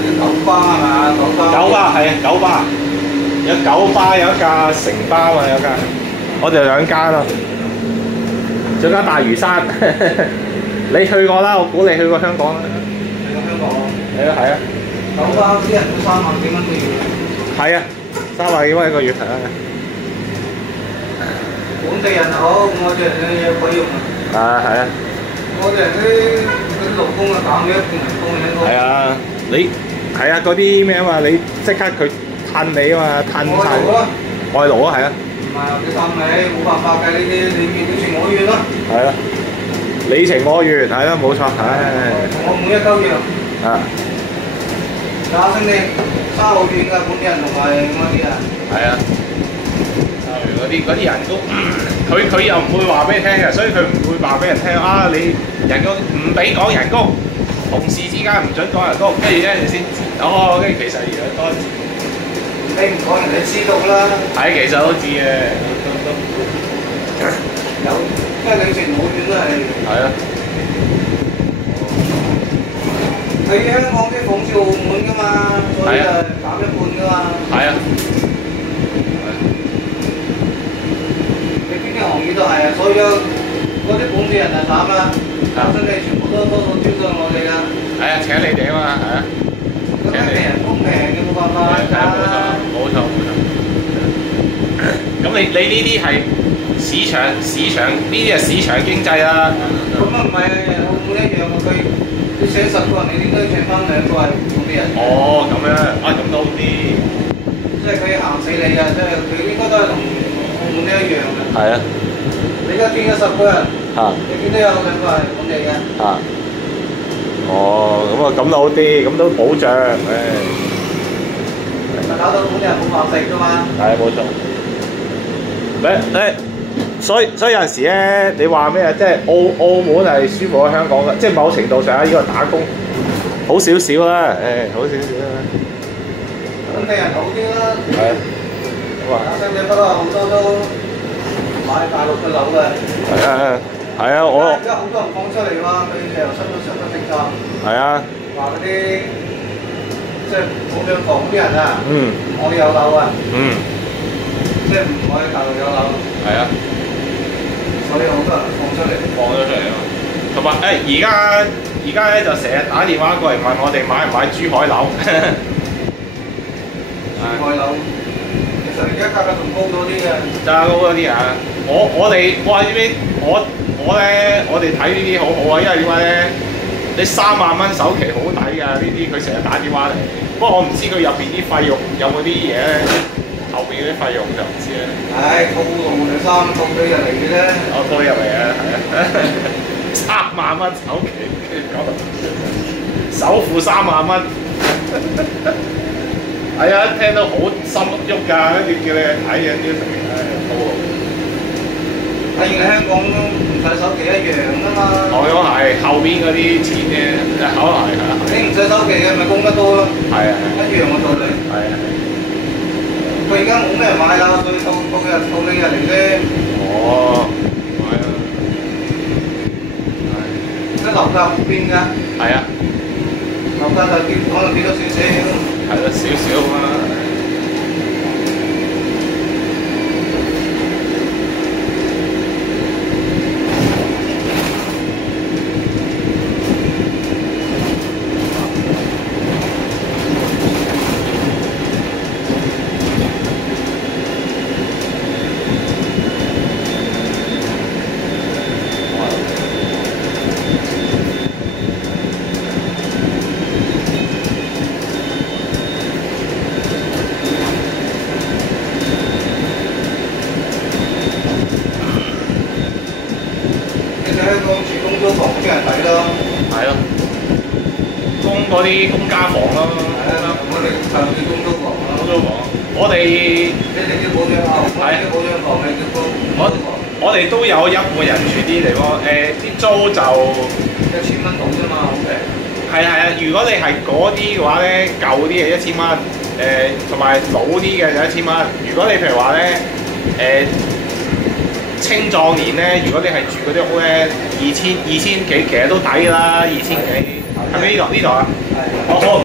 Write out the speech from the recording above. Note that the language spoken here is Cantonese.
九巴係嘛？九巴係啊，九巴有九巴有一架城巴嘛，有架，我哋兩間咯，仲有間大嶼山，你去過啦，我估你去過香港啦。去過香港。係啊係啊。九巴啲人都3萬幾蚊個月。係啊，3萬幾蚊一個月係啊。本地人好，我哋人有鬼用啊！啊係啊。我哋啲勞工啊，減咗一半人工應該。係啊，你係啊嗰啲咩啊嘛，你即刻佢褪你啊嘛，褪晒。外勞啊，係啊。唔係佢氹你，冇辦法嘅呢啲，你情我願咯。係啊，你情我願係啦，冇錯，唉。同我每一鳩樣。啊。打聲你沙好遠㗎，本地人同埋嗰啲啊。係啊。嗰啲人工，佢又唔會話俾你聽嘅，所以佢唔會話俾人聽啊！你人工唔俾講人工，同事之間唔準講人工，跟住咧你先知哦。跟住其實原來多你唔講人哋知道啦。係，其實都知嘅，有，即係你情我願都係。係啊。喺香港啲仿照澳門㗎嘛，所以減一半㗎嘛。係啊。啲行業都係啊，所以嗰啲本地人就慘啦，真係全部都多數招上我哋啦。係啊，請你哋啊嘛，係啊。咁平公平嘅冇辦法㗎。冇錯。咁你呢啲係市場呢啲係市場經濟啦。咁啊唔係澳門一樣啊，佢請10個人，你點都要請翻2個係本地人。哦，咁樣啊，咁都好啲。即係佢行死你㗎，即係佢應該都係同澳門都一樣嘅。係啊。你而家見咗10個人，你見到有2個係本地嘅。哦，咁都好啲，咁都保障，唉。搞到本地人冇飯食㗎嘛。係冇錯。所以有陣時咧，你話咩啊？即係澳門係舒服過香港嘅，即係某程度上呢個打工好少少啦，好少少啦。本地人好啲啦。係啊。咁啊。不過好多都買大陸嘅樓嘅。係啊，我。而家好多人講出嚟喎，佢哋又出咗上個政策。係啊。話嗰啲即係冇兩房嗰啲人啊。我有樓啊。即係唔可以大陸有樓。係啊。所以好多人放咗出嚟啊。同埋而家咧就成日打電話過嚟問我哋買唔買珠海樓。珠海樓。其實而家價格仲高咗啲嘅。價高咗啲啊！我哋哇知唔知？我哋睇呢啲好好啊，因為點解咧？你3萬蚊首期好抵㗎，呢啲佢成日打電話嚟。不過我唔知佢入邊啲費用有冇啲嘢咧，後邊嗰啲費用就唔知啦。唉，套路就套咗入嚟嘅啫。我套入嚟啊，係啊，3萬蚊首期，首付3萬蚊。係啊，聽到好心喐㗎，跟住叫你睇嘅啲套路。睇完香港唔使首期一樣㗎嘛。我講係後邊嗰啲錢嘅，可能係啊。你唔使首期嘅咪供得多咯。係啊，一樣嘅道理。係啊。佢而家冇咩人買啦，所以套你入嚟啫。哦，係啊。係。啲樓價冇變㗎。係啊。樓價就可能跌咗少少。係咯，少少啊。香港住公租房俾人睇咯。係咯。嗰啲公家房咯。係啊，我哋就叫公租房啦。公租房，我哋你哋叫保障房，係保障房，你叫公租房。我哋都有一戶人住啲地方，啲租就1000蚊到啫嘛，好平。係啊，如果你係嗰啲嘅話咧，舊啲嘅1000蚊，同埋老啲嘅就1000蚊。如果你譬如話咧，青壯年咧，如果你係住嗰啲屋咧，2000幾，其實都抵啦，2000幾。係咪呢度啊？係。好。